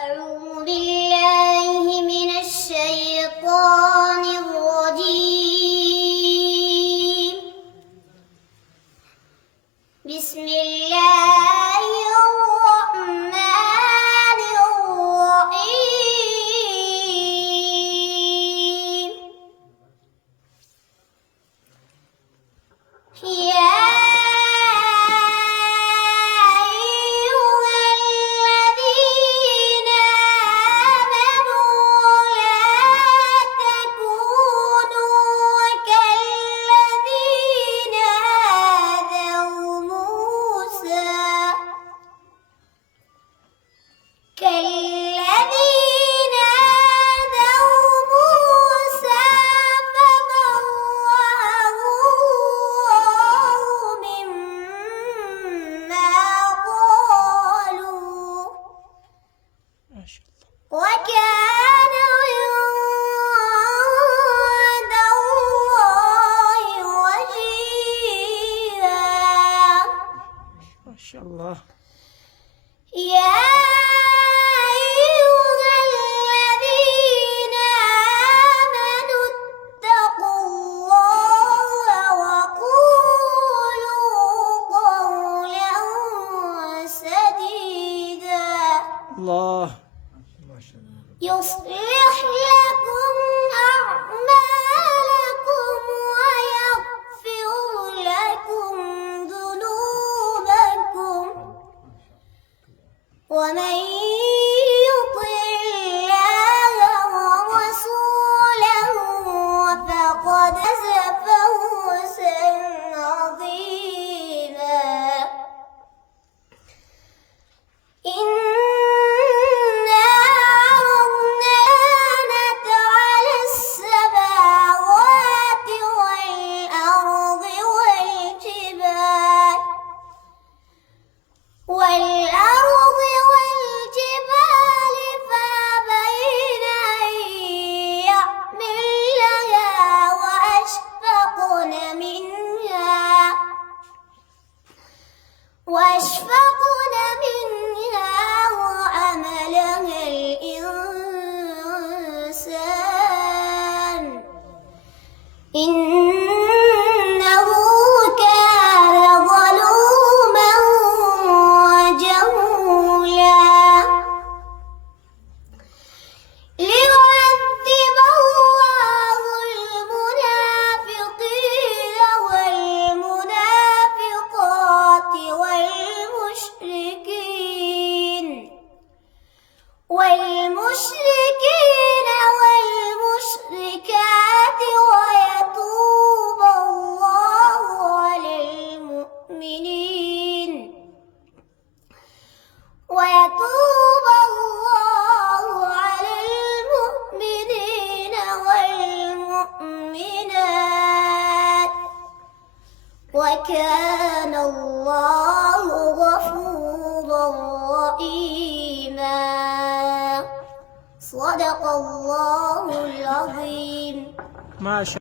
أعوذ بالله من الشيطان الرجيم. بسم الله الرحمن الرحيم. كالذين آذوا موسى فبرأه الله مما قالوا وكان عند الله وجيها. ما شاء الله. الله يصلح لكم أعمالكم ويغفر لكم ذنوبكم ومن يطع الله ورسوله فقد فاز فوزا عظيما. والأرض والجبال فأبين أن يحملنها وأشفقن منها وحملها الإنسان إنه كان ظلوما جهولا. ليعذب الله المنافقين والمنافقات والمشركين والمشركات ويتوب الله على المؤمنين والمؤمنات وكان الله غفورا رحيما. صدق الله العظيم. ما شاء